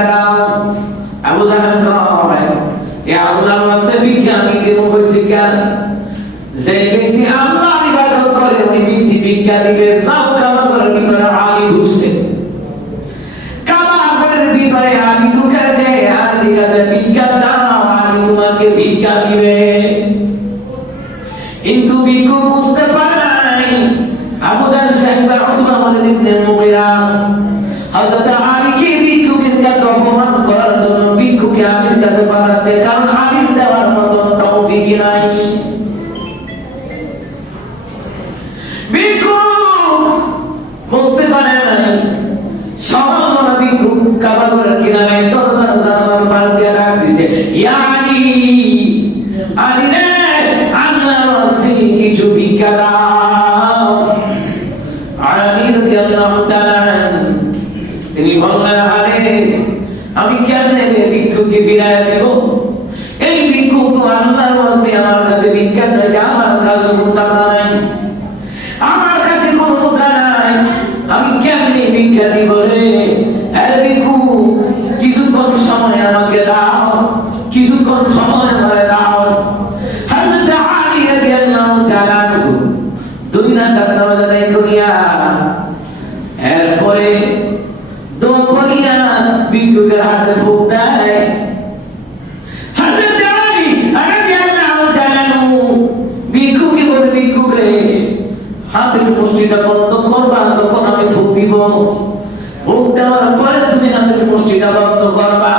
ভিক্ষা দাও। আবু জাহেল কয় এ আল্লাহর ওয়াস্তে ভিক্ষা আমি দেব কই থেকে? যে ব্যক্তি আল্লাহর ইবাদত করে ওই ব্যক্তি ভিক্ষা দিবে। সব কাবাগরের ভিতরে আলী ঢুকছে, কাবাগরের ভিতরে আলী ঢুকেছে, আলীর কাছে ভিক্ষা চাও, আলী তোমাকে ভিক্ষা দিবে। কিন্তু ভিক্ষুক বুঝতে পারে নাই আবু জাহেল সাহেব উতবা ওয়ালিদ ইবনে মুগীরা হযরত আলীকে ভিক্ষুকের কাছে অপমান করার জন্য ভিক্ষুকে আলীর কাছে পাঠাচ্ছে, কারণ আলীর দেওয়ার মতন তৌফিক নাই। ভিক্ষুক বুঝতে পারে নাই, সামান্য ভিক্ষুক কাবাগরের কিনারায় দরজার জানালার পার দিয়ে ডাক দিছে, ইয়া আলী, আলী রে, আল্লাহর ওয়াস্তে কিছু ভিক্ষা দাও। আলী রাদিয়াল্লাহু তাআলা তিনি বললেন, আরে আমি কেমনে ভিক্ষুকে ফিরাইয়া দেব? এই ভিক্ষুক তো আল্লাহর ওয়াস্তে আমার কাছে ভিক্ষা চাইছে, আমার কাছে কোনো টাকা নাই, আমার কাছে কোনো মুদ্রা নাই, আমি কেমনে ভিক্ষা দিব রে? আরে ভিক্ষুক কিছুক্ষণ সময় আমাকে দাও, কিছুক্ষণ সময় আমাকে দাও। হযরত আলী রাদিয়াল্লাহু তাআলা দুই রাকাত নামাজ আদায় করিয়া এরপরে দোয়া করিয়া ভিক্ষুকের হাতে ফুঁক দেয়। হযরত আলী রাদিয়াল্লাহু তাআলা ভিক্ষুকে বলে, ভিক্ষুক রে, হাতের মুষ্টিটা বন্ধ করবা, যখন আমি ফুঁক দিব, ফুঁক দেওয়ার পরে তুমি হাতের মুষ্টিটা বন্ধ করবা।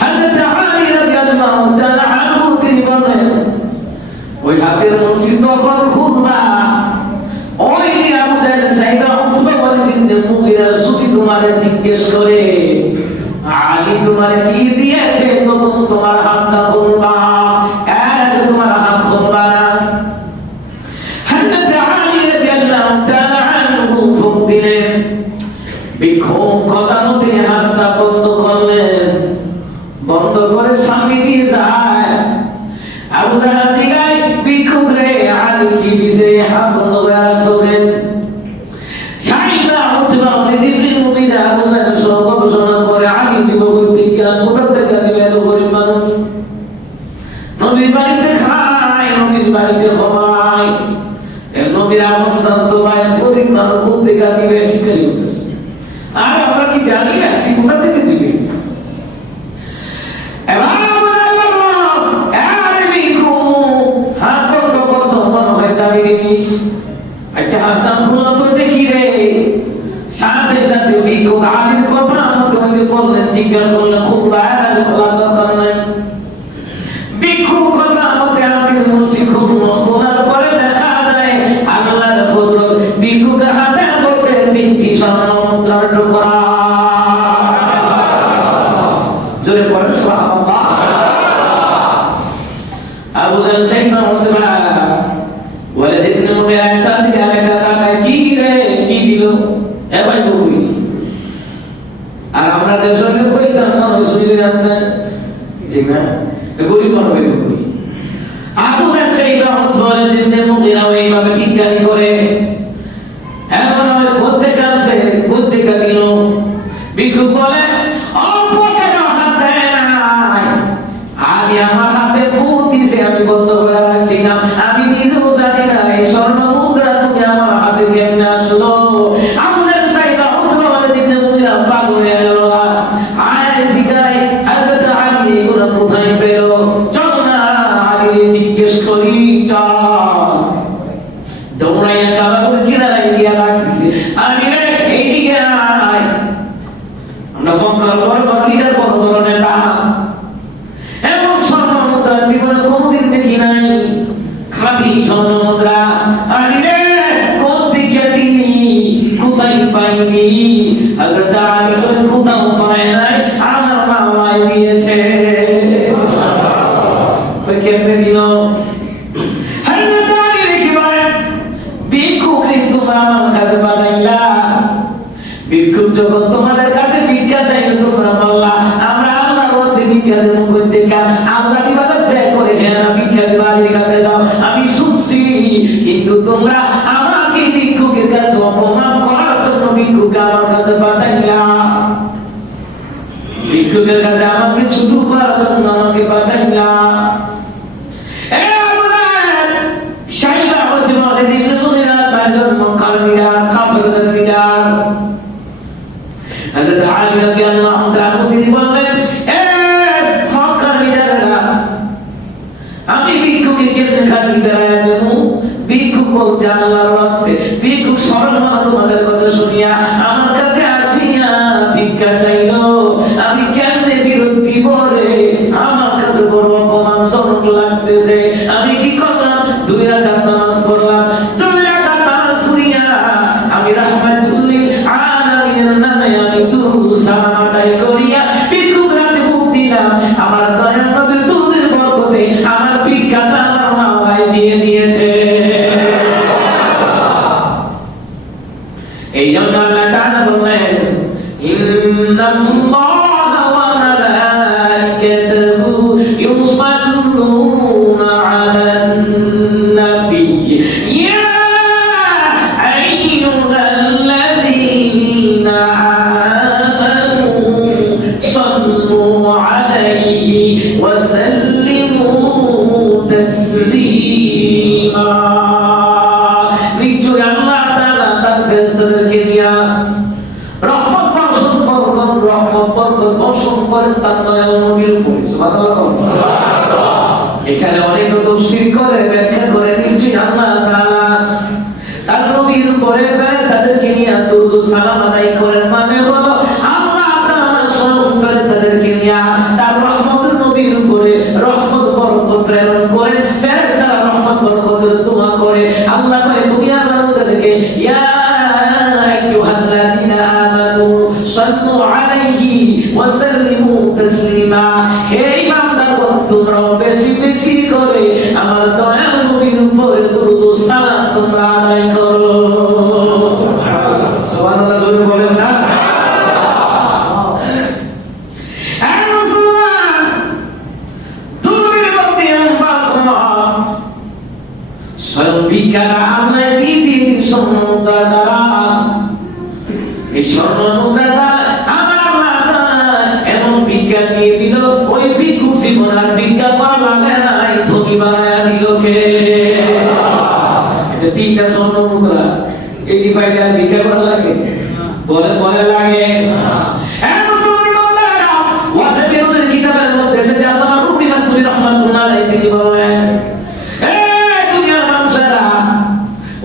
হযরত আলী রাদিয়াল্লাহু তাআলা আনহু তিনি বলেন, ওই হাতের মুষ্টি তখন খুলবা, ওই আবু জাহেল সাহেব উতবা ওয়ালিদ ইবনে মুগীরা যদি তোমারে জিজ্ঞেস করে আলী তোমারে কি দিয়েছে, তখন তোমার হাতটা খুলবা, এর তোমার হাত খুলবা না। হযরত আলী রাদিয়াল্লাহু তাআলা আনহু ফুঁক দিলেন, ভিক্ষুক কথা মতে হাতটা বন্ধ করলেন, বন্ধ করে সামনে দিয়ে যায়। আবু জাহেল দিগাই, ভিক্ষুক রে, আলী কি দিছে? হাত বন্ধ করে রাখছো কেন? সাইবা উতবা ওয়ালিদ ইবনে মুগীরা আবু জাহেল সহ গবেষণা করে আলী দিব কই থেকে, কোথা থেকে দিবে? এত গরিব মানুষ, নবীর বাড়িতে খায়, নবীর বাড়িতে ঘুমায়, নবীর আপন স্বাস্থ্য ভাই, গরিব মানুষ কোথা থেকে দিবে? ঠিক করে বলতেছে। আর আমরা কি জানি না সে কোথা থেকে দিবে? এবার আচ্ছা হাতটা খুলো তো দেখি রে। সাথে সাথে ভিক্ষুক আলীর কথা আমাকে বললেন, জিজ্ঞাসা করলেন, খুলবা? খোলার দরকার নাই। ভিক্ষুক কথা আমাকে হাতের মুষ্টি খুললো, খোলার পরে দেখা যায় আল্লাহর কুদরত, ভিক্ষুকের হাতের মধ্যে 3টি স্বর্ণ মুদ্রার টুকরা। জোরে পড়েন সুবহানাল্লাহ। আবু জাহেল সাইবা উতবা ওয়ালিদ ইবনে মুগীরা একটা দিকে আরেকটা তাকায়, কি রে, কি দিল? এবার বলি আর আমরা দেশে কইতাম মানুষ শুনে যাচ্ছে, ঠিক না? গরিব মানুষ কই আবু জাহেল সাইবা ওয়ালিদ ইবনে মুগীরা এইভাবে ঠিকঠাক করে এমন হয় করতে কাছে করতে দিল। ভিক্ষুক বলে, অল্প কেন হাত দেয় নাই? আগে আমার হাতে ফুঁক দিছে, আমি বন্ধ করে রাখছি না, আমি নিজেও জানি না এই স্বর্ণ মুদ্রা তুমি আমার হাতে কেমনে আসলো। আবু জাহেল সাইবা উতবা ওয়ালিদ ইবনে মুগীরা পাগল হয়ে গেল, আয় জিগাই হযরত আলী এগুলো কোথায় পেল? চল না আলী জিজ্ঞেস করি, চল। দৌড়াইয়া কাবাগর কিনারায় গিয়া ডাকতেছে, আলী রে, এইদিকে আয়। আমরা মক্কার বড় লিডার, বড় বড় নেতা, এমন স্বর্ণ মুদ্রা জীবনে কোনোদিন দেখি নাই, খাঁটি স্বর্ণ মুদ্রা। আলী রে, কোন থেকে দিলি, কোথায় পাইনি? হযরত আলী কোথাও পায় নাই, আমার মামাই দিয়েছে। ওই কেমনে দিল? হযরত আলী কি বলেন, ভিক্ষুক তোমরা আমার কাছে পাঠাইলা, ভিক্ষুক যখন তোমাদের কাছে ভিক্ষা চাইবে তোমরা বললা আমরা আল্লাহর ওয়াস্তে ভিক্ষা দেব কই থেকে? আল্লাহর ইবাদত করে হ্যাঁ না ভিক্ষা দিবা আলীর কাছে দাও, আমি শুনছি। কিন্তু তোমরা আমাকে ভিক্ষুকের কাছে অপমান করার জন্য ভিক্ষুককে আমার কাছে পাঠাইলা। করার জন্য আমাকে পাঠাইলা। এ আবুলাল শাইবা ওজমানে দিলেন মুগিরা চারজন মক্কার লিডার, কাফেরদের লিডার। হযরত আলী রাদিয়াল্লাহু তাআলা তিনি বললেন, এ মক্কার লিডাররা, আমি ভিক্ষুকে কেমনে খালি দাঁড়ায় দেব? ভিক্ষুক বলছে আল্লাহর রাস্তে। ভিক্ষুক সরল মানা তোমাদের কথা শুনিয়া আমার কাছে আসিয়া ভিক্ষা চাইলো। আমি কেমনে ফেরত দিব রে? আমার কাছে বড় অপমানজনক লাগতেছে। আমি কি করলাম? 2 রাকাত নামাজ পড়লাম। 2 রাকাত নামাজ পড়িয়া আমি রাহমাতুল্লিল আলামিনের নামে আমি দুরূদ সালাম আদায় করিয়া ভিক্ষুক রাতে মুখ দিলাম। আমার দয়াল নবীর দুরূদের বরকতে আমার ভিক্ষাটা আমার মা ভাই দিয়ে দিয়েছে। এই জন্য আল্লাহ তাআলা বলেন, ইন্নাল্লাহা ওয়া মালাইকাতাহু ইউসাল্লুনা আলান নাবিয়্যি ইয়া আইয়ুহাল্লাযীনা আমানু সাল্লু আলাইহি ওয়া সাল্লিমু তাসলিমা। নিশ্চয় আল্লাহ তাআলা তার ফেরেশতাদেরকে দিয়া রহমত বর্ষণ করেন তার দয়াল নবীর উপরে। সুবহানাল্লাহ। এখানে অনেক তাফসীর করে ব্যাখ্যা করে, নিশ্চয় আল্লাহ তাআলা তার নবীর উপরে ফেরেশতাদেরকে নিয়ে দুরূদ সালাম আদায় করেন। মানে হলো আল্লাহ তাআলা স্বয়ং ফেরেশতাদেরকে নিয়ে তার রহমতের নবীর উপরে রহমত বরকত প্রেরণ করেন। ফেরেশতারা রহমত বরকতের দোয়া করে। আল্লাহ কয়, তুমি আমাদেরকে ইয়া আইয়ুহাল্লাযীনা আমানু সাল্লু আলাইহি ওয়া সাল্লিমু তাসলিমা। হে বান্দাগণ, তোমরা বেশি বেশি করে আমার দয়াল নবীর উপরে দুরূদ ও সালাম তোমরা আদায় করো। সুবহানাল্লাহ। জোরে বলেন না? আর মুসলমান দুরূদের মধ্যে বারকত স্বয়ং ভিক্ষাটা আল্লাহ দিয়ে দিয়েছেন স্বর্ণমুদ্রা দ্বারা। এই স্বর্ণমুদ্রা দ্বারা আমার আল্লাহ তাআলা এমন ভিক্ষা দিয়ে দিল, ওই ভিক্ষুক জীবন আর ভিক্ষা করা লাগে নাই, ধনী বানায়া দিল কে? এটা 3টা স্বর্ণমুদ্রা, এই পাইলে আর ভিক্ষা করা লাগে? বলে লাগে। ওয়াসাবিরুল কিতাবের মধ্যে এসেছে, আল্লাহ রুমি মাসতুবি রাহমাতুল্লাহ আলাইহি তিনি বলেন,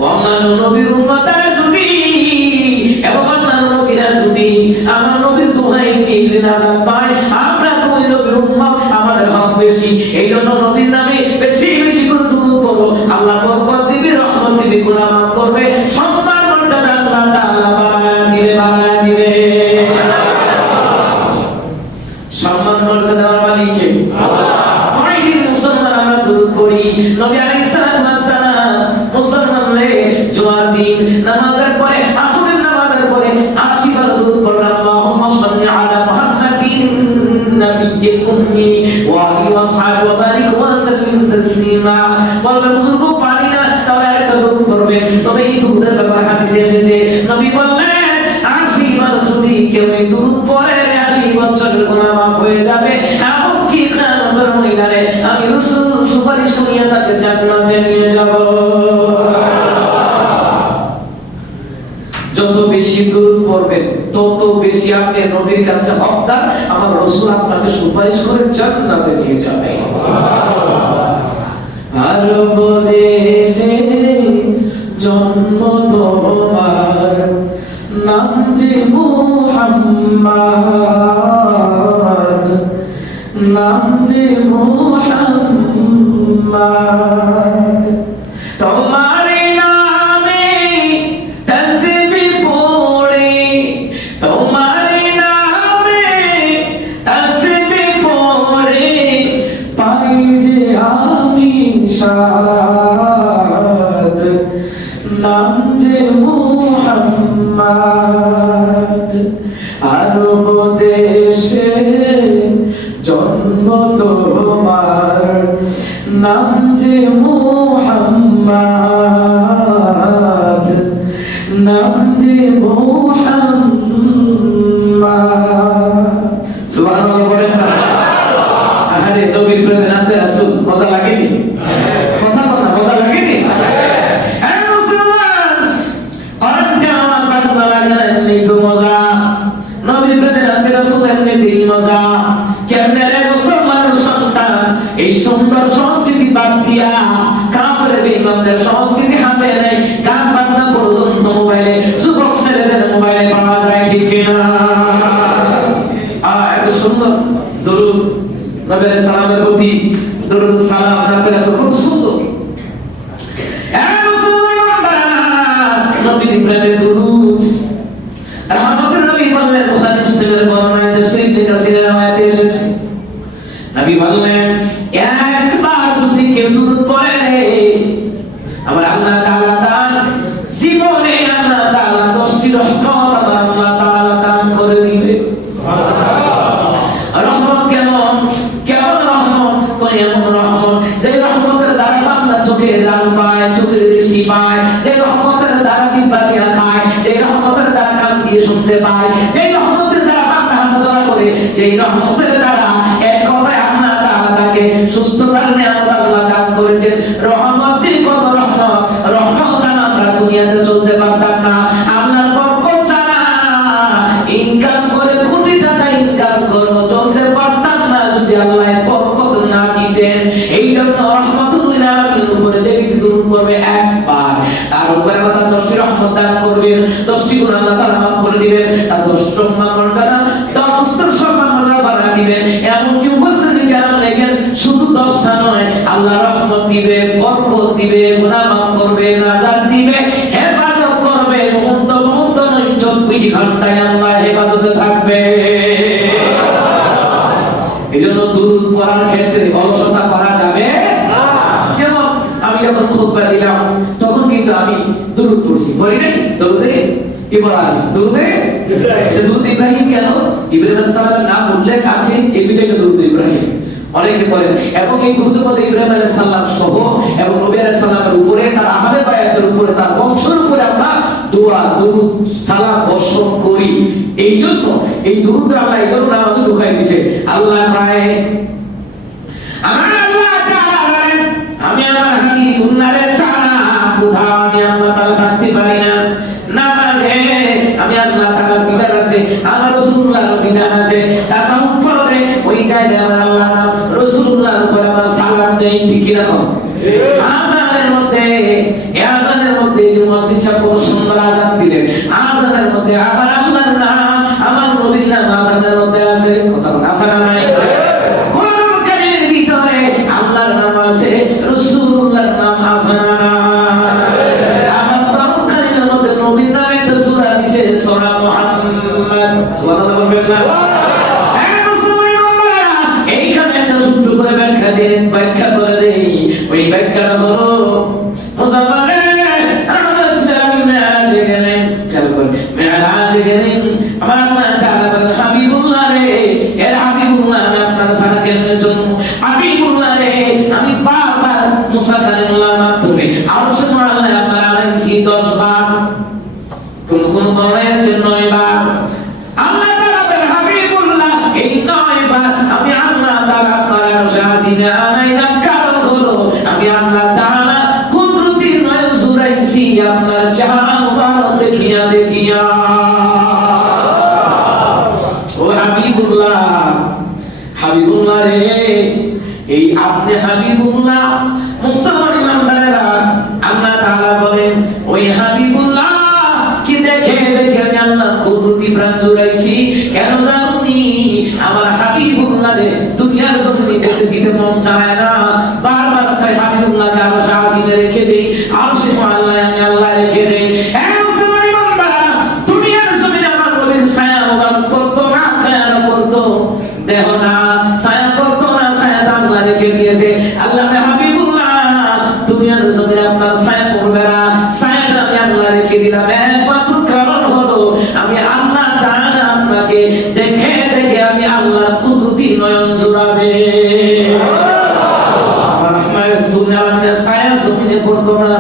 অন্যান্য নবীর উম্মতেরা যদি এবং অন্যান্য নবীরা যদি আমার নবীর দোহাই দিয়ে আযাব পায়, আমরা তো ওই নবীর উম্মত, আমাদের হক বেশি। এই জন্য নবীর নামে বেশি বেশি করে দুরূদ পড়ো। আল্লাহ বরকত দিবে, রহমত দিবে, গুনাহ মাফ করবে, সম্মান মর্যাদা আল্লাহ তাআলা বাড়ায় দিবে। সম্মান মর্যাদা দেওয়ার মালিক কে? আল্লাহ। কয়দিন মুসলমান আমরা দুরূদ পড়ি। নবী আলাইহিস সালাতু ওয়াস সালাম মুসলমান রে জুমার দিন নামাজের পরে, আসরের নামাজের পরে 80 বার দুরূদ পড়লাম। আল্লাহুম্মা সাল্লি আলা মুহাম্মাদিন নাবিয়্যিল উম্মি ওয়া আলিহি ওয়া সাহবিহি ওয়া বারিক ওয়া সাল্লিম তাসলিমা। বলবেন বুজুর্গ পারি না, তাহলে আরেকটা দুরূদ পড়বেন। তবে এই দুরূদের ব্যাপারে হাদিসে এসেছে, নবী বললেন 80 বার যদি কেউ এই দুরূদ পড়ে 80 বছরের গুনাহ মাফ হয়ে যাবে। এমনকি কিয়ামতের ময়দানে আমি রাসূল সুপারিশ করিয়া তাকে জান্নাতে নিয়ে যাব। যত বেশি দুরূদ পড়বেন তত বেশি আপনি নবীর কাছে হকদার, আমার রাসূল আপনাকে সুপারিশ করে জান্নাতে নিয়ে যাবে। আরব দেশে জন্ম তোমার, নাম যে মুহাম্মদ, নাম যে মুহাম্মদ। তোমার নামে তাসবিহ পড়ে, তোমার নামে তাসবিহ পড়ে, পাই যে আমি শাদ, নাম যে মুহাম্মদ। আরব দেশে জন্ম তোমার, নাম যে মুহাম্মদ, নাম যে মুহাম্মদ। সুবহানাল্লাহ বলেন না? মজা। কেমনে রে মুসলমানের সন্তান এই সুন্দর সংস্কৃতি বাদ দিয়া কাফের বেঈমানদের সংস্কৃতি হাতে নেয়, গান বাজনা পর্যন্ত মোবাইলে, যুবক ছেলেদের মোবাইলে পাওয়া যায়, ঠিক কিনা? এত সুন্দর দরুদ নবী আলাইহিস সালামের প্রতি দরুদ সালাম আপনাদের কাছে খুব সুন্দর। নবী ইব্রাহিমের দরুদ রহমতের নবী বললেন, বুখারী মুসলিমের বর্ণনায় তাফসীর কাসিরের আয়াতে এসেছে, নবী বললেন একবার যদি কেউ দরুদ পড়ে আমার আল্লাহ তাআলা তার জীবনে আল্লাহ তাআলা 10টি রহমত আমার আল্লাহ তাআলা দান করে দিবে। সুবহানাল্লাহ। রহমত কেমন কেমন রহমত? কোন এমন রহমত যে রহমতের দ্বারা বান্দা চোখে লাল পায়, চোখের দৃষ্টি পায়, যে রহমতের দ্বারা জিহ্বা দিয়ে খায়, যে রহমতের দ্বারা কান দিয়ে শুনতে পায়, যে রহমতের দ্বারা বান্দা হাঁটাচলা করে, যে রহমতের দ্বারা এক কথায় আল্লাহ তাআলা তাকে সুস্থতার নিয়ামত আল্লাহ দান করেছেন। রহমতের কত রহমত, রহমত ছাড়া আমরা দুনিয়াতে চলতে পারতাম না। আপনার বরকত ছাড়া ইনকাম করে কোটি টাকা ইনকাম করে চলতে পারতাম না যদি আল্লাহ বরকত না দিতেন। এই জন্য রহমতুল্লিল আলামিনের উপরে যে ব্যক্তি দরুদ পড়বে একবার, তার উপরে আল্লাহ 10টি রহমত দান করবেন, 10টি গুনাহ আল্লাহ তাআলা মাফ করে দিবেন, তার 10 সম্মান মর্যাদা 10 সম্মান মর্যাদা বাড়িয়ে দিবেন। এমনকি মুফাসসিরিন কেরাম লেখেন শুধু 10টা নয়, আল্লাহ রহমত দিবে, বরকত দিবে, গুনাহ মাফ করবে, নাজাত দিবে, হেফাজত করবে, মুহূর্ত মুহূর্ত নয় 24 ঘন্টায় আল্লাহ হেফাজতে থাকবে। এজন্য দরুদ পড়ার ক্ষেত্রে অলসতা করা যাবে না। যেমন আমি যখন খুতবা দিলাম তখন কিন্তু আমি দরুদ পড়ছি, পড়ি নাই? দরুদে ইব্রাহিম, দরুদে এটা দরুদ ইব্রাহিম কেন? ইব্রাহিম আলাইহিস সালামের নাম উল্লেখ আছে, এই বিষয়টা দরুদ ইব্রাহিম অনেকে বলেন। এবং এই দরুদের মধ্যে ইব্রাহিম আলাইহিস সালাম সহ এবং নবী আলাইহিস সালামের উপরে, তার আহলে বায়াতের উপরে, তার বংশের উপরে আমরা দোয়া দরুদ সালাম বর্ষণ করি। এই জন্য এই দরুদ আল্লাহ এই জন্য আমাদের ঢুকাই দিয়েছে। আল্লাহ কয় আমার আল্লাহ তাআলা বলেন আমি আমার হাবিবুল্লাহরে ছাড়া কোথাও আমি আল্লাহ তাআলা থাকতে পারি না। নামাজে আমি আল্লাহ তাআলা বিধান আছে, আমার রাসূলুল্লাহর বিধান আছে, তাসাউফ পড়ে ওই জায়গায় আমার আল্লাহ নাম রাসূলুল্লাহর উপর আমরা সালাম দেই, ঠিক কি রকম? আযানের মধ্যে আযানের মধ্যে যে মুয়াজ্জিন সাহেব কত সুন্দর আযান দিলেন, আযানের মধ্যে আমার আল্লাহর নাম, আমার নবীর নাম আযানের মধ্যে আছে, কথা বলা আছে না নাই? কোরআন কারীমের ভিতরে আল্লাহর নাম আছে, রাসূলুল্লাহর নাম আছে না? আমার কোরআন কারীমের মধ্যে নবীর নামে একটা সূরা দিয়েছে, সূরা মুহাম্মদ। সুবহানাল্লাহ বলবেন না? এইখানে একটা ছোট্ট করে ব্যাখ্যা করে দেই। ওই ব্যাখ্যাটা হলো মুসলমানের আমি মেরাজে গেলেন, খেয়াল করে মেরাজে গেলেন আমার আল্লাহ তাআলা বলেন হাবিবুল্লাহ রে, এর হাবিবুল্লাহ আমি আপনার সাথে কেমনে চলবো? হাবিবুল্লাহ রে আমি বারবার মুসা কালিমুল্লাহর মাধ্যমে আরশে আল্লাহ আপনার আলাইহি 10 বার, কোন কোন বর্ণনায় আছে 9 বার। আল্লাহ তাআলা বলেন হাবিবুল্লাহ এই 9 বার আমি আল্লাহ তাআলা আপনার আরশে আসিনা আনাইলাম, কারণ হলো আমি আল্লাহ তাআলা কুদরতি নয়ন জুরাইছি আপনার চেহারা মুবারক দেখিয়া দেখিয়া। ও হাবিবুল্লাহ, হাবিবুল্লাহ রে, এই আপনি হাবিবুল্লাহ মুসলমান ইমানদারেরা আল্লাহ তাআলা বলেন ওই হাবিবুল্লাহ কি দেখে দেখে আমি আল্লাহ কুদরতি প্রাণ জুড়াইছি। কেন জানুনি? আমার হাবিবুল্লাহ রে দুনিয়ার জমিনে দেখতে দিতে মন চায় না, বারবার চাই হাবিবুল্লাহকে আরশে আসিনে রেখে দেই, আরশে আল্লাহ আমি আল্লাহ রেখে দেই। মুসলমান ইমানদাররা দুনিয়ার জমিনে আমার নবীর ছায়া মুবারক করতো না, ছায়াটা করতো দেহ না, ছায়া করতো না, ছায়াটা আল্লাহ রেখে দিয়েছে। আল্লাহ হাবিবুল্লাহ দুনিয়ার জমিনে আপনার ছায়া পড়বে না, ছায়াটা আমি আল্লাহ রেখে দিলাম। একমাত্র কারণ হলো আমি আল্লাহ তাআলা আপনাকে দেখে দেখে আমি আল্লাহর কুদরতি নয়ন জুড়াবে। আমার রহমাত দুনিয়ার ছায়া জমিনে পড়তো না,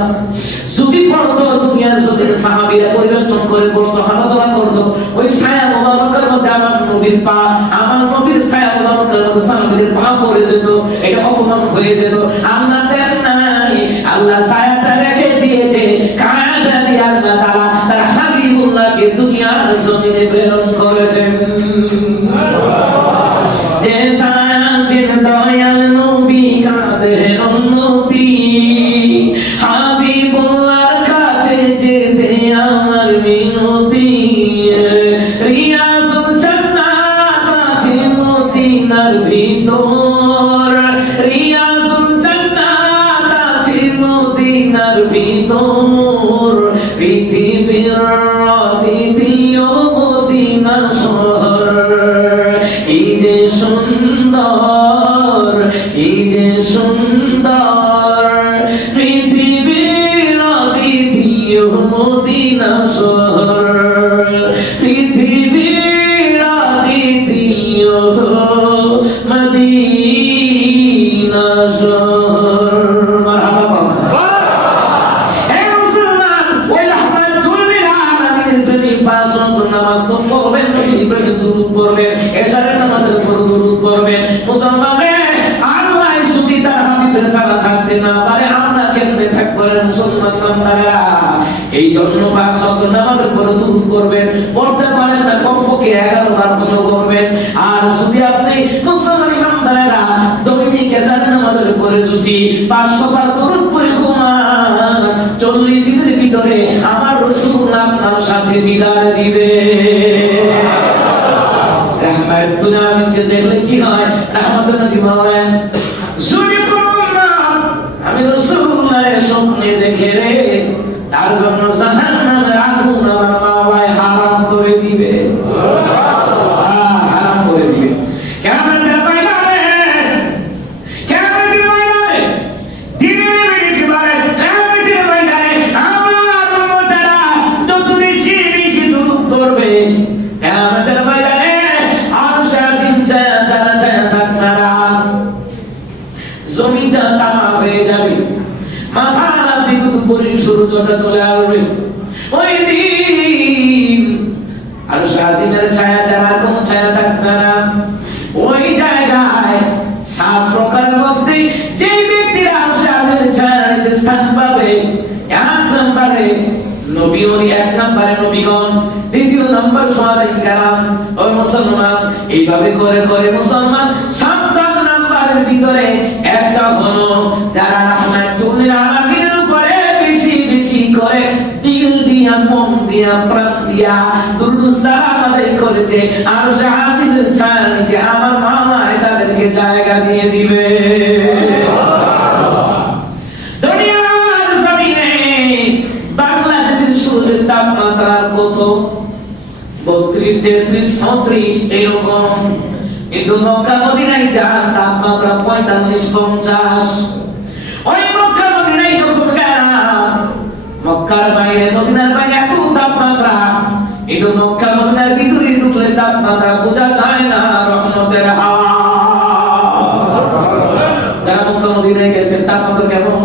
যদি পড়তো দুনিয়ার জমিনে সাহাবীরা পরিবেশন করে পড়তো, হাঁটাচলা করতো, ওই ছায়া মুবারকের মধ্যে আমার নবীর পা, আমার নবীর ছায়া মুবারকের মধ্যে সাহাবীদের পা পড়ে যেত, এটা অপমান হয়ে যেত। আল্লাহ দেন নাই, আল্লাহ ছায়াটা রেখে দিয়েছে, কায়াটা দিয়ে আল্লাহ তাআলা তার হাবিবুল্লাহকে দুনিয়ার জমিনে প্রেরণ করেছেন। ভিতর, রিয়াজুল জান্নাত আছে মদিনার ভিতর, পৃথিবীর দ্বিতীয় মদিনা শহর। কি যে সুন্দর, কি যে সুন্দর, পৃথিবীর দ্বিতীয় মদিনা শহর, পৃথিবীর দ্বিতীয় মদিনা শহর। মারহাবা। হে মুসলমান, ওই রাহমাতুল লিল আলামিনের প্রেমী পাঁচ ওয়াক্ত নামাজ তো পড়বেন, নবীর প্রেমে দুরূদ পড়বেন, এশারের নামাজের উপর দুরূদ পড়বেন। মুসলমান রে, আল্লাহ যদি তার হাবিবের সাথে থাকতে না পারে, আমরা কেমনে থাকবো রে মুসলমান বান্দারা? এই জন্য পাঁচ ওয়াক্ত নামাজের উপর দুরূদ পড়বেন, পড়তে পারেন না কমপক্ষে 11 বার হলেও করবেন। আর যদি আপনি মুসলমান বান্দারা দৈনিক এশার নামাজের উপরে যদি 500 বার দুরূদ পড়ে ঘুমান, 40 দিনের ভিতরে আমার রাসূল আপনার সাথে দিদার দিবে। রাহমাতুল আলামিনকে দেখলে কি হয়? রাহমাতুল নবী বলেন, যদি তোমরা আমি রাসূলুল্লাহর স্বপ্নে দেখে রে, তার জন্য জাহান্নামের আগুন আমার মাওলায় হারাম করে দিবে, হারাম করে দিবে। কিয়ামতের ময়দানে, কিয়ামতের ময়দানে, দিনের একেবারে কিয়ামতের ময়দানে আমার উম্মতেরা যত বেশি বেশি দুরূদ পড়বে, কিয়ামতের ময়দানে আরশ আজিম ছায়া ছায়া ছায়া থাকবে না, জমিনটা তামা হয়ে যাবে, মাথার দিকে উপরে সূর্যটা চলে আসবে। ওই দিন আরশ আজিমের ছায়া ছাড়া কোনো ছায়া থাকবে না। ওই জায়গায় 7 প্রকারের মধ্যে যে ব্যক্তিরা আরশ আজিমের ছায়ার নিচে স্থান পাবে, 1 নম্বরে নবী, 1 নম্বরে নবীগণ, 2 নম্বর সাহাবায়ে কেরাম। ওই মুসলমান, এইভাবে করে করে মুসলমান 7 নম্বরের ভিতরে একটা হলো যারা রাহমাতুল লিল আলামিনের উপরে বেশি বেশি করে দিল দিয়া, মন দিয়া, প্রাণ দিয়া দুরূদ সালাম আদায় করেছে, আরশ আজিমের ছায়ার নিচে আমার মাওলায় তাদেরকে জায়গা দিয়ে দিবে। দুনিয়ার জমিনে বাংলাদেশের সূর্যের তাপমাত্রা কত? 32, 33, 36 এরকম। কিন্তু মক্কা মদিনায় যান তাপমাত্রা 45, 50। ওই মক্কা মদিনায় যখন গেলাম, মক্কার বাইরে মদিনার বাইরে এত তাপমাত্রা, কিন্তু মক্কা মদিনার ভিতরে ঢুকলে তাপমাত্রা বোঝা যায় না, রহমতের হাওয়া। যারা মক্কা মদিনায় গেছেন তাপমাত্রা কেমন?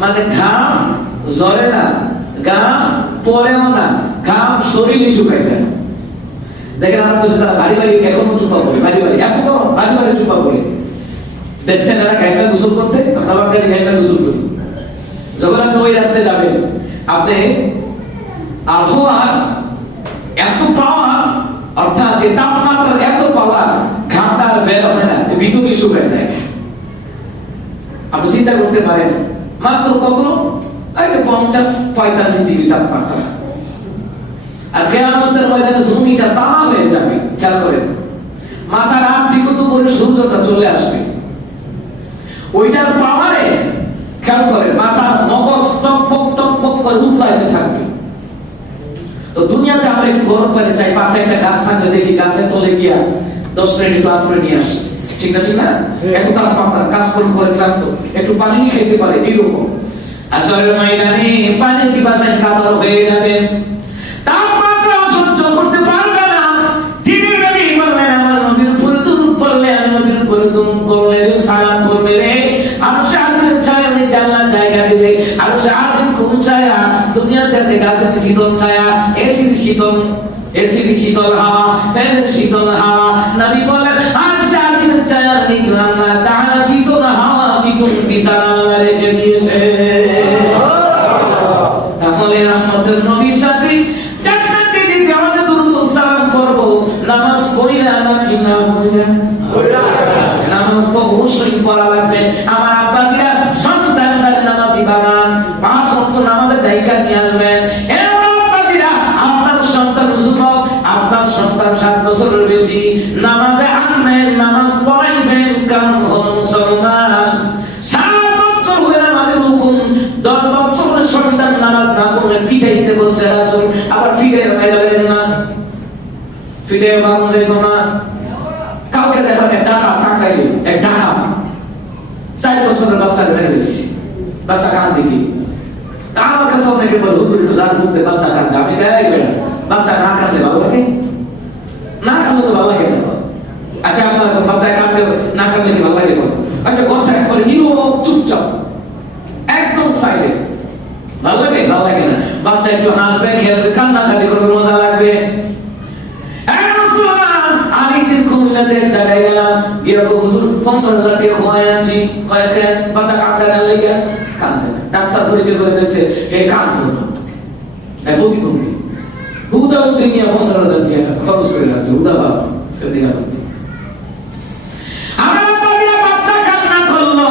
মানে ঘাম ঝরে না, ঘাম পড়েও না, ঘাম শরীরে শুকায় যায়। দেখেন আপনাদের তারা বাড়ি বাড়ি এখন চুপা করে, বাড়ি বাড়ি এত গরম, বাড়ি বাড়ি চুপা করে দেখছেন এরা গাইবা গোসল করতে, আমার গাড়ি গাইবা গোসল করি। যখন আপনি ওই রাস্তায় যাবেন, আপনি আবহাওয়ার এত পাওয়ার, অর্থাৎ তাপমাত্রার এত পাওয়ার, ঘামটা আর বের হবে না, ভিতরে শুকায় যায়। আপনি চিন্তা করতে পারেন মাত্র কত? 50-45 ডিগ্রি তাপমাত্রা। আর কিয়ামতের ময়দানে জমিটা তামা হয়ে যাবে। খেয়াল করেন, মাথার আপিকত করে সূর্যটা চলে আসবে, ওইটার পাওয়ারে খেয়াল করেন মাথার মগজ টকবক টকবক করে উৎসাহিত থাকবে। তো দুনিয়াতে আমরা একটু গরম পানি চাই, পাশে একটা গাছ থাকলে দেখি গাছের তলে গিয়া 10 মিনিট ক্লাস করে নিয়ে আসে, ঠিক না? ঠিক না? একটু তাপমাত্রা কাজ করে ক্লান্ত, একটু পানি খেতে পারে, এইরকম। আসলে ময়দানে পানি পিপাসায় কাতর হয়ে যাবে, তাপমাত্রা সহ্য করতে পারবে না। দিনের নবী বললেন, আমার নবীর উপরে দুরূদ পড়লে, আমি নবীর উপরে দুরূদ পড়লে, সালাত করবে রে, আরশ আজিমের ছায়ার নিচে আল্লাহ জায়গা দিবে। আরশ আজিম কোন ছায়া? দুনিয়াতে আছে গাছের শীতল ছায়া, এসির শীতল হাওয়া, ফ্যানের শীতল হাওয়া। নবী বলেন আরশ আজিমের ছায়ার নিচে আল্লাহ তাআলা শীতল হাওয়া, শীতল বিছানা আল্লাহ রেখে দিয়েছে। তাহলে রহমতের নবীর সাথে জান্নাতে যেতে আমাদের দুরূদ সালাম করব, নামাজ পড়ি না নাকি না পড়ি না? নামাজ তো অবশ্যই পড়া লাগবে। আমার আব্বারা সন্তানদের নামাজি বানান, 5 ওয়াক্ত নামাজের জায়গা নিয়ে আসবেন। আপনার সন্তান যুবক, আপনার সন্তান 7 বছরের বেশি, নামাজে আনবেন, নামাজ পড়াইবেন, বছরের বাচ্চা বের হয়েছে, বাচ্চা কাঁদে কি? আমার কাছে অনেকে বলে হুজুর যার মধ্যে বাচ্চা কাঁদে, আমি গায়ে বেড়া বাচ্চা না কাঁদলে ভালো লাগে, না কাঁদলে তো ভালো লাগে না। আচ্ছা আপনার বাচ্চা কাঁদলে না কাঁদলে কি ভালো লাগে? আচ্ছা ঘন্টা একবার নীরব চুপচাপ একদম সাইলেন্ট, ভালো লাগে? ভালো লাগে না। বাচ্চা একটু হাসবে, খেলবে, কান্নাকাটি করবে, মজা লাগবে। আরেকদিন কুমিল্লাতে এক জায়গায় গেলাম, গিয়ে হুজুর 15,000 টাকা খোয়াই আছি, কয়েকদিন বাচ্চা কাঁদতে না লেগে কাঁদবে, ডাক্তার পরীক্ষা করে দেখছে এ কাঁদতো না, প্রতিবন্ধী। হুদা বুদ্ধি নিয়ে 15,000 টাকা খরচ করে রাখছে, হুদা বাবা সেদিন বাচ্চা কান্না করলো,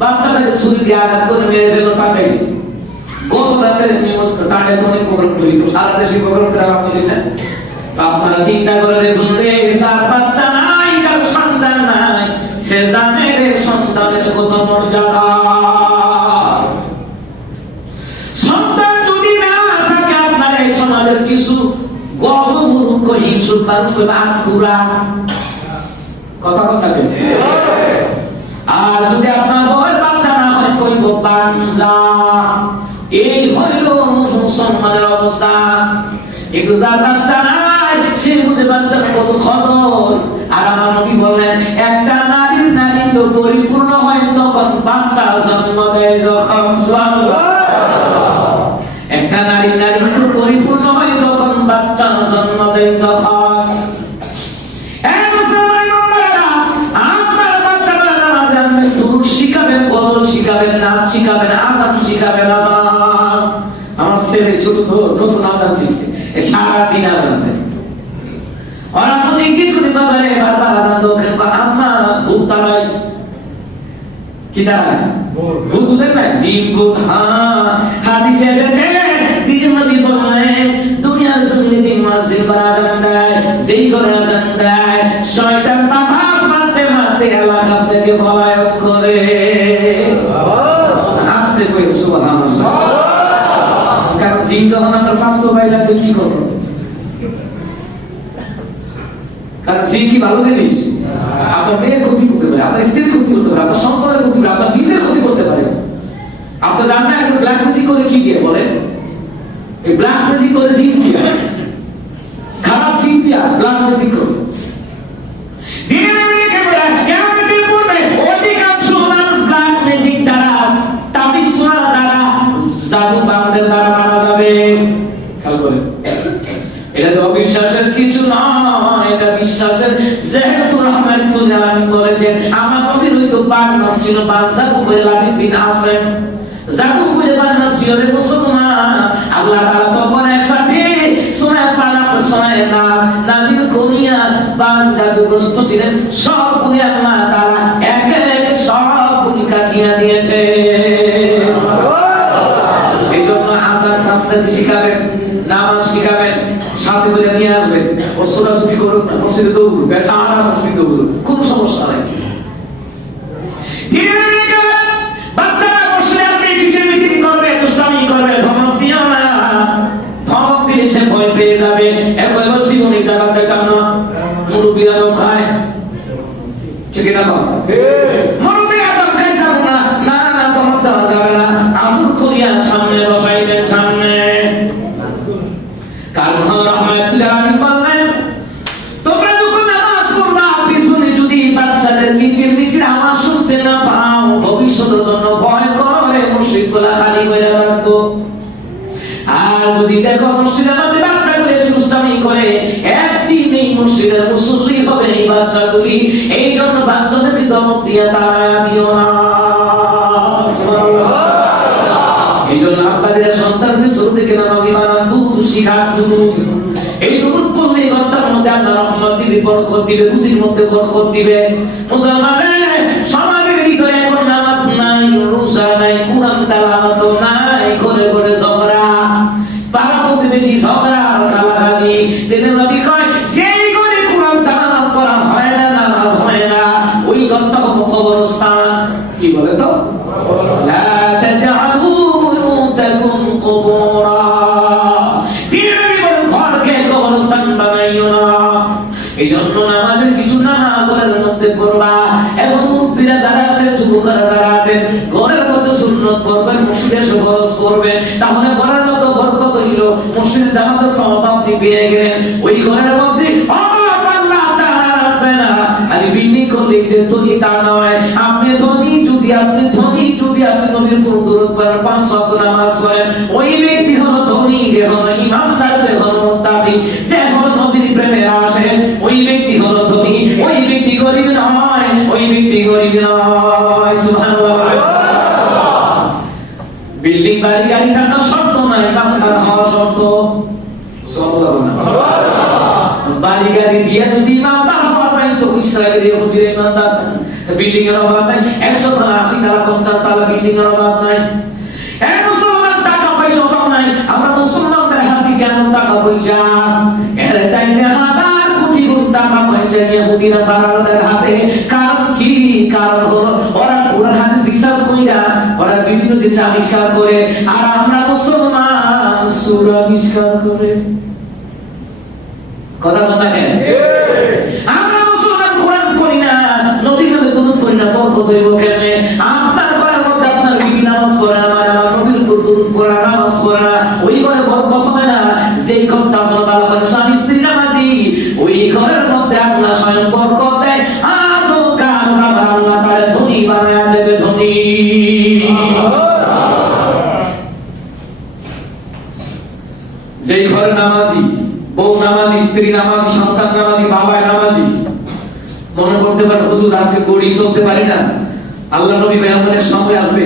বাচ্চাটাকে ছুরি দিয়ে আঘাত করে মেরে দিল টাকাই। গত রাতের নিউজ টাকায় তো অনেক প্রোগ্রাম করি, তো সারা দেশে প্রোগ্রাম করা না। আপনারা চিন্তা করে দেখুন রে, তার বাচ্চা নাই, তার সন্তান নাই, সে জানে রে সন্তানের কত মর্যাদা। সন্তান যদি না থাকে, আপনার এই সমাজের কিছু গর্ভমূর্খ হিংসুক মানুষ করবে আকুরা কথা কথা। আর যদি আপনার বউয়ের বাচ্চা না হয়, কইব বাঞ্জা। এই হইল মুসলমানের অবস্থা। একটু যার বাচ্চা নাই, সে বুঝে বাচ্চার কত খবর। আর আমার নবী বললেন, একটা নারীর নারীত্ব পরিপূর্ণ হয় তখন বাচ্চা জন্ম দেয় যখন। একটা নারীর নারীত্ব পরিপূর্ণ হয় তখন বাচ্চা জন্ম দেয় যখন। শিখাবেন, গজল শিখাবেন, নাচ শিখাবেন, আজান শিখাবেন। আমার ছেলে ছোট তো নতুন আজান শিখছে, সারাদিন আজান দেয়। ওরা তো জিজ্ঞেস করি বাবা রে, বারবার আজান দাও কেন? আম্মা ভূত তাড়াই। কি তাড়াই? ভূত বুঝেন না? জিন ভূত। হ্যাঁ, হাদিসে এসেছে দ্বিতীয় নবী বললেন, দুনিয়ার জমিনে যে মুয়াজ্জিন করে আজান দেয়, যেই করে আজান দেয়, শয়তান বাতাস মারতে মারতে এলাকা থেকে পলায়ন করে। আসতে কই সুবহানাল্লাহ। কারণ জিন যখন আপনার স্বাস্থ্য পাইলে কি করবে? কারণ জিন কি ভালো জিনিস? আপনার মেয়ের ক্ষতি করতে পারে, আপনার স্ত্রীর ক্ষতি করতে পারে, আপনার সন্তানের ক্ষতি করতে পারে, আপনার নিজের ক্ষতি করতে পারে। আপনার জানেন না এখন ব্ল্যাক ম্যাজিক করে কি দিয়ে বলেন? এই ব্ল্যাক ম্যাজিক করে জিন দিয়ে, খারাপ জিন দিয়া ব্ল্যাক ম্যাজিক করে। এটা তো অবিশ্বাসের কিছু নয়, এটা বিশ্বাসের। যেহেতু রাহমাতুল্লাহ বলেছেন, আমার নবীর হয়তো বাগনা ছিল, জাদু করে লাভি বিন আসেন, জাদু করে বাগনা ছিল রে মুসলমান। আল্লাহ তাআলা তখন একসাথে সূরা ফালাক, সূরা নাস নাযিল করিয়া বান জাদুগ্রস্ত ছিলেন সবগুলি আল্লাহ তাআলা একে একে সবগুলি কাটিয়ে দিয়েছে। এইজন্য আযান তাফসীর শিখাবেন, নামাজ শিখাবেন, সাথে করে নিয়ে আসবেন। ও ছোটাছুটি করুন না, মসজিদে দৌড়, বেটা আনা মসজিদে দৌড়, কোন সমস্যা নাই। বাচ্চারা বসলে আপনি কিচির মিচির করবে, দুষ্টামি করবে, ধমক দিও না। ধমক দিলে সে ভয় পেয়ে যাবে। একবার বসি উনি জায়গাতে কেন মুরব্বীরা তো খায়, ঠিক না? মুরব্বী আদম খাই যাবো না, না না ধমক দেওয়া যাবে না। আদর করিয়া সামনে বসাইবেন, সামনে। কারণ রাহমাতুল্লাহ বললেন, তোমরা যখন নামাজ পড়বা, পিছনে যদি বাচ্চাদের কিচির মিচির আওয়াজ শুনতে না পাও, ভবিষ্যতের জন্য ভয় করে মুশরিকগুলা খালি হয়ে থাকবো। আর যদি দেখো মসজিদের মধ্যে বাচ্চাগুলো দুষ্টামি করে, একদিন এই মসজিদের মুসল্লি হবে এই বাচ্চাগুলি। এই জন্য বাচ্চাদেরকে ধমক দিয়ে তাড়ায়া দিও না। এই জন্য আপনাদের সন্তানকে শুরু থেকে নামাজি বানান, দুধ শিখান, দুধ। এই দুধ পড়লে ঘরটার মধ্যে আল্লাহ রহমত দিবে, বরকত দিবে, রুজির মধ্যে বরকত দিবে। মুসলমানের সমাজের ভিতরে এখন নামাজ নাই, রোজা নাই, কুরআন তেলাওয়াত নাই, ঘরে ঘরে ঝগড়া, পাড়া প্রতিবেশী ঝগড়া, গালাগালি। দিনের নবী কয়, যেই ঘরে কুরআন তেলাওয়াত করা হয় না, নামাজ হয় না, ওই ঘরটা হলো কবরস্থান। কি বলে তো? লা তাজআলু বুয়ুতাকুম কুবুরা। দিনের নবী বলেন, ঘরকে কবরস্থান বানাইও না। এই জন্য নামাজের কিছু না করার মধ্যে করবা। এখন মুরব্বীরা যারা আছে, যুবকরা বললেন যে ধনী তা নয়, আপনি ধনী যদি আপনি নবীর উপর দরুদ পড়েন, 5 ওয়াক্ত নামাজ পড়েন, ওই ব্যক্তি হলো ধনী, যে হলো ইমানদার, যে হলো মুত্তাকি, যে হলো নবীর প্রেমে আশেক, ওই ব্যক্তি হলো ধনী। ওই ব্যক্তি গরিব নয়, ওই ব্যক্তি গরিব নয়। সুবহানাল্লাহ। বিল্ডিং বাড়ি গাড়ি থাকা শর্ত নয়, ইমানদার হওয়া শর্ত। সুবহানাল্লাহ। বাড়ি গাড়ি দিয়ে যদি ইমানদার হওয়া যায় তো ইসরায়েলের ইহুদির ইমানদার। বিল্ডিং এর অভাব নাই, 100 তলা 80 তলা 50 তলা বিল্ডিং এর অভাব নাই। এক মুসলমান টাকা পয়সা অভাব নাই। আমরা মুসলমানদের হাতে কেমন টাকা পয়সা, এর চাইতে হাজার কোটি গুণ টাকা পয়সা ইহুদিরা সারাদের হাতে। কারণ কি? কারণ হলো ওরা কোরআন হাদিস রিসার্চ কইরা ওরা বিভিন্ন জিনিস আবিষ্কার করে, আর আমরা মুসলমান সূরা আবিষ্কার করে। কথা বলতে কেন? আমরা মুসলমান কোরআন পড়ি না, নবীর নামে দরুদ পড়ি না, বরকত হইব কেমনে? আপনার ঘরের মধ্যে আপনার বিবি নামাজ পড়ে না, আমার নবীর উপর দরুদ পড়ে না, নামাজ পড়ে না, ওই ঘরে বরকত হবে না। যেই ঘরটা আপনার ভালো করে স্বামী স্ত্রী নামাজি, ওই ঘরের মধ্যে আপনার স্বয়ং বরকত দেয়। আদো কাজ আবার আল্লাহ তাআলা ধনী বানায় দেবে, ধনী। যেই ঘরে নামাজি, বউ নামাজি, স্ত্রী নামাজি, সন্তান নামাজি, বাবা নামাজি, মনে করতে পারে হুজুর আজকে গড়ি চলতে পারি না, আল্লাহ নবী কিয়ামতের সময় আসবে,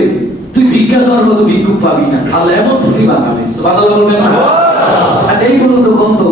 তুই ভিক্ষা করার মতো ভিক্ষুক পাবি না, আল্লাহ এমন ধনী বানাবে। সুবহানাল্লাহ বলবেন না? আচ্ছা এই বলুন তো, কোন তো